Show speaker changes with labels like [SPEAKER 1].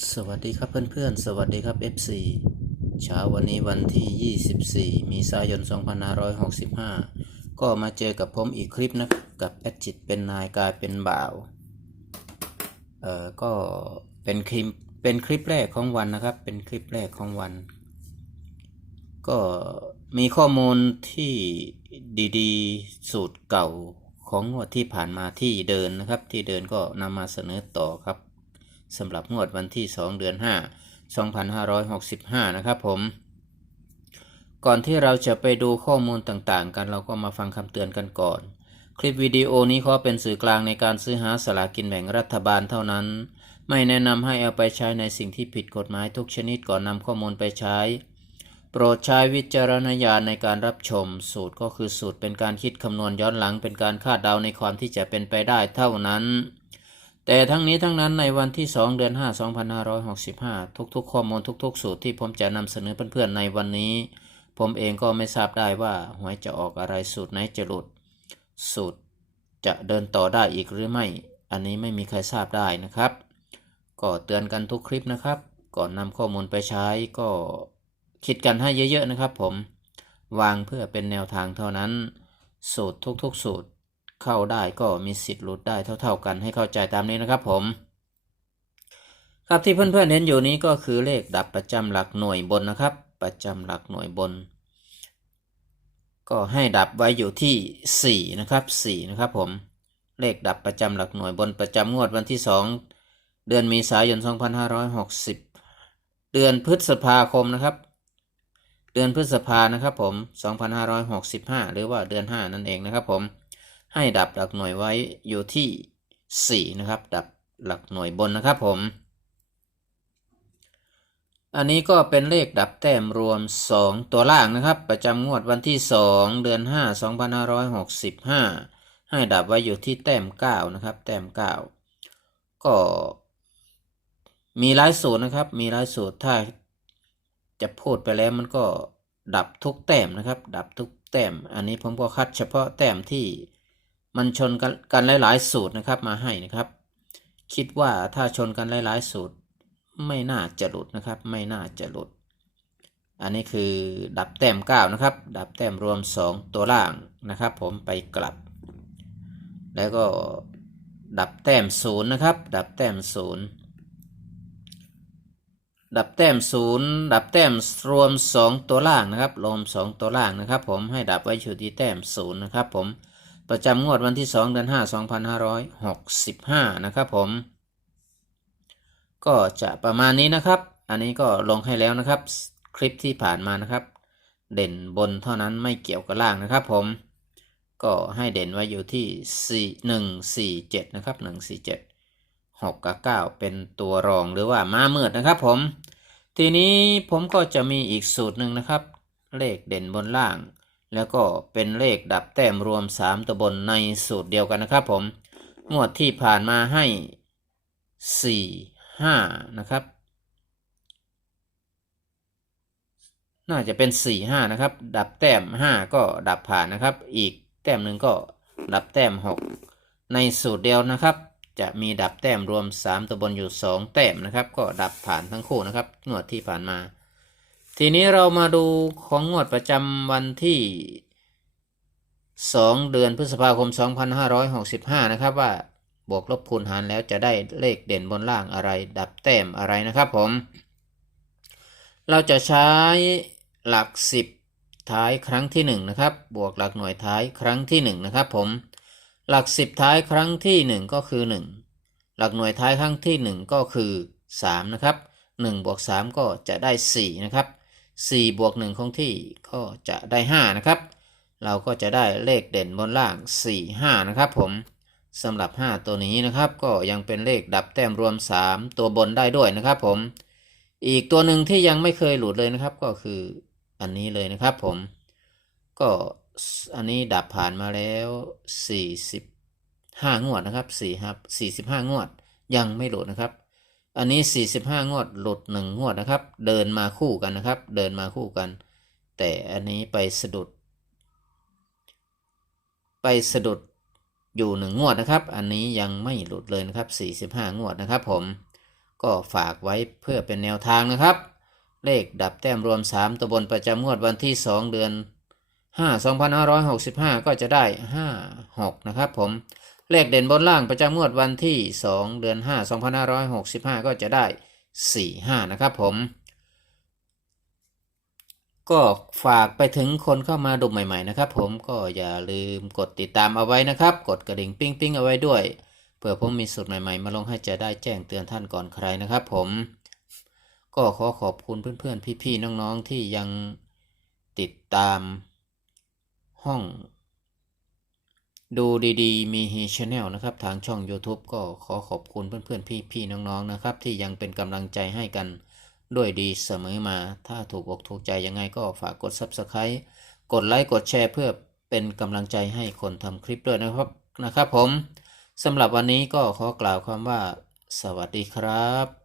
[SPEAKER 1] สวัสดีครับเพื่อนๆ สวัสดีครับ FC เช้าวันนี้วันที่ 24 มีษายน 2565 ก็มาเจอกับผมอีกคลิปนะครับกับแอดจิตเป็นนายกลายเป็นบ่าว เอ่อ ก็เป็นคลิป เป็นคลิปแรกของวันนะครับ เป็นคลิปแรกของวัน ก็มีข้อมูลที่ดีๆ สูตรเก่าของงวดที่ผ่านมาที่เดินนะครับ ที่เดินก็นำมาเสนอต่อครับ สำหรับงวดวันที่ 2 เดือน 5 2565 นะครับผม ก่อนที่เราจะไปดูข้อมูลต่างๆ กันเราก็มาฟังคำเตือนกันก่อน คลิปวิดีโอนี้ขอเป็นสื่อกลางในการซื้อหาสลากกินแบ่งรัฐบาลเท่านั้น ไม่แนะนำให้เอาไปใช้ในสิ่งที่ผิดกฎหมายทุกชนิดก่อนนำข้อมูลไปใช้ โปรดใช้วิจารณญาณในการรับชม สูตรก็คือสูตรเป็นการคิดคำนวณย้อนหลังเป็นการคาดเดาในความที่จะเป็นไปได้เท่านั้น แต่ทั้งนี้ทั้งนั้นในวันที่ 2 เดือน 5 2565 ทุกๆ ข้อมูลทุก ๆ สูตรที่ผมจะนำเสนอเพื่อนๆในวันนี้ ผมเองก็ไม่ทราบได้ว่าหวยจะออกอะไรสูตรไหนจะหลุด สูตรจะเดินต่อได้อีกหรือไม่ อันนี้ไม่มีใครทราบได้นะครับ ก็เตือนกันทุกคลิปนะครับ ก่อนนำข้อมูลไปใช้ก็คิดกันให้เยอะๆนะครับผม วางเพื่อเป็นแนวทางเท่านั้น สูตรทุกๆ สูตร เข้าได้ก็มีสิทธิ์หลุดได้เท่า ๆกันให้เข้าใจตามนี้นะครับผม ครับที่เพื่อนๆเห็นอยู่นี้ก็คือเลขดับประจำหลักหน่วยบนนะครับ ประจำหลักหน่วยบน ก็ให้ดับไว้อยู่ที่4นะครับ4นะครับผมเลขดับประจำหลักหน่วยบนประจำงวดวันที่ 2 เดือนมีสายน 2560 เดือนพฤษภาคมนะครับเดือนพฤษภานะครับผม 2565 หรือว่าเดือน 5 นั่นเองนะครับผม ให้ดับหลักหน่วยไว้อยู่ที่ 4 นะครับ ดับหลักหน่วยบนนะครับผม อันนี้ก็เป็นเลขดับแต้มรวม 2 ตัวล่างนะครับ ประจำงวดวันที่ 2 เดือน 5 2565 ให้ดับไว้อยู่ที่แต้ม 9 นะครับ แต้ม 9 ก็มีหลายสูตรนะครับ มีหลายสูตร ถ้าจะพูดไปแล้วมันก็ดับทุกแต้มนะครับ ดับทุกแต้ม อันนี้ผมก็คัดเฉพาะแต้มที่ มันชนกันหลาย ๆ สูตรนะครับมาให้นะครับ คิดว่าถ้าชนกันหลาย ๆ สูตร ไม่น่าจะหลุดนะครับ ไม่น่าจะหลุด อันนี้คือดับแต้ม9นะครับ ดับแต้มรวม 2 ตัวล่างนะครับ ผมไปกลับ แล้วก็ดับแต้ม0นะครับ ดับแต้ม0ดับแต้ม0ดับแต้มรวม 2 ตัวล่างนะครับ รวม 2 ตัวล่างนะครับ ผมให้ดับไว้อยู่ที่แต้ม0นะครับ ผม ประจำงวดวันที่ 2 เดือน 5 2565 นะครับผม ก็จะประมาณนี้นะครับ อันนี้ก็ลงให้แล้วนะครับ คลิปที่ผ่านมานะครับ เด่นบนเท่านั้นไม่เกี่ยวกับล่างนะครับผม ก็ให้เด่นไว้อยู่ที่ 4 1 4 7 นะครับ 1 4 7 6 กับ 9 เป็นตัวรองหรือว่าม้ามืดนะครับผม ทีนี้ผมก็จะมีอีกสูตรหนึ่งนะครับ เลขเด่นบนล่าง แล้วก็เป็นเลขดับแต้มรวม 3ตัวบนในสูตรเดียวกันนะครับผม งวดที่ผ่านมาให้ 4 5 นะครับ น่าจะเป็น 4 5 นะครับ ดับแต้ม 5 ก็ดับผ่านนะครับ อีกแต้มหนึ่งก็ดับแต้ม 6 ในสูตรเดียวนะครับ จะมีดับแต้มรวม 3ตัวบนอยู่ 2 แต้มนะครับ ก็ดับผ่านทั้งคู่นะครับ งวดที่ผ่านมา ทีนี้เรามาดูของงวดประจำวันที่ 2 เดือนพฤษภาคม 2565 นะครับว่าบวกลบคูณหารแล้วจะได้เลขเด่นบนล่างอะไร ดับแต้มอะไรนะครับผม เราจะใช้หลัก 10 ท้ายครั้งที่ 1 นะครับ บวกหลักหน่วยท้ายครั้งที่ 1 นะครับผม หลัก 10 ท้ายครั้งที่ 1 ก็คือ 1 หลักหน่วยท้ายครั้งที่ 1 ก็คือ 3 นะครับ1บวก3ก็จะได้ 4 นะครับ 4 บวก 1 คงที่ก็จะได้ 5 นะครับ เราก็จะได้เลขเด่นบนล่าง 4 5 นะครับผมสำหรับ 5 ตัวนี้นะครับ ก็ยังเป็นเลขดับแต้มรวม 3 ตัวบนได้ด้วยนะครับผม อีกตัวหนึ่งที่ยังไม่เคยหลุดเลยนะครับ ก็คืออันนี้เลยนะครับผม ก็อันนี้ดับผ่านมาแล้ว 45 งวดนะครับ4ครับ45 งวดยังไม่หลุดนะครับ อันนี้ 45 งวดหลุด 1 งวดนะครับ เดินมาคู่กันนะครับ เดินมาคู่กัน แต่อันนี้ไปสะดุด ไปสะดุดอยู่หนึ่งงวดนะครับ อันนี้ยังไม่หลุดเลยนะครับ 45 งวดนะครับผม ก็ฝากไว้เพื่อเป็นแนวทางนะครับ เลขดับแต้มรวม 3ตัวบนประจำงวดวันที่ 2 เดือน 5 2565 ก็จะได้ 5 6 นะครับผม เลขเด่นบนล่างประจำงวดวันที่ 2 เดือน 5 2565 ก็จะได้ 4 5 นะครับผม ก็ฝากไปถึงคนเข้ามาดูใหม่ๆนะครับผมก็อย่าลืมกดติดตามเอาไว้นะครับ กดกระดิ่งปิ้งปิ้งๆเอาไว้ด้วยเพื่อผมมีสูตรใหม่ๆ มาลงให้จะได้แจ้งเตือนท่านก่อนใครนะครับผม ก็ขอขอบคุณเพื่อนๆ พี่ๆ น้องๆ ที่ยังติดตามห้อง ดูดีๆ มีฮีชแนลนะครับ ทางช่อง YouTube ก็ขอขอบคุณเพื่อนๆ พี่ๆ น้องๆ นะครับ ที่ยังเป็นกำลังใจให้กันด้วยดีเสมอมา ถ้าถูกอกถูกใจยังไงก็ฝากกด Subscribe กดไลค์ กดแชร์เพื่อเป็นกำลังใจให้คนทำคลิปด้วยนะครับนะครับผมสำหรับวันนี้ก็ขอกล่าวคำว่า สวัสดีครับ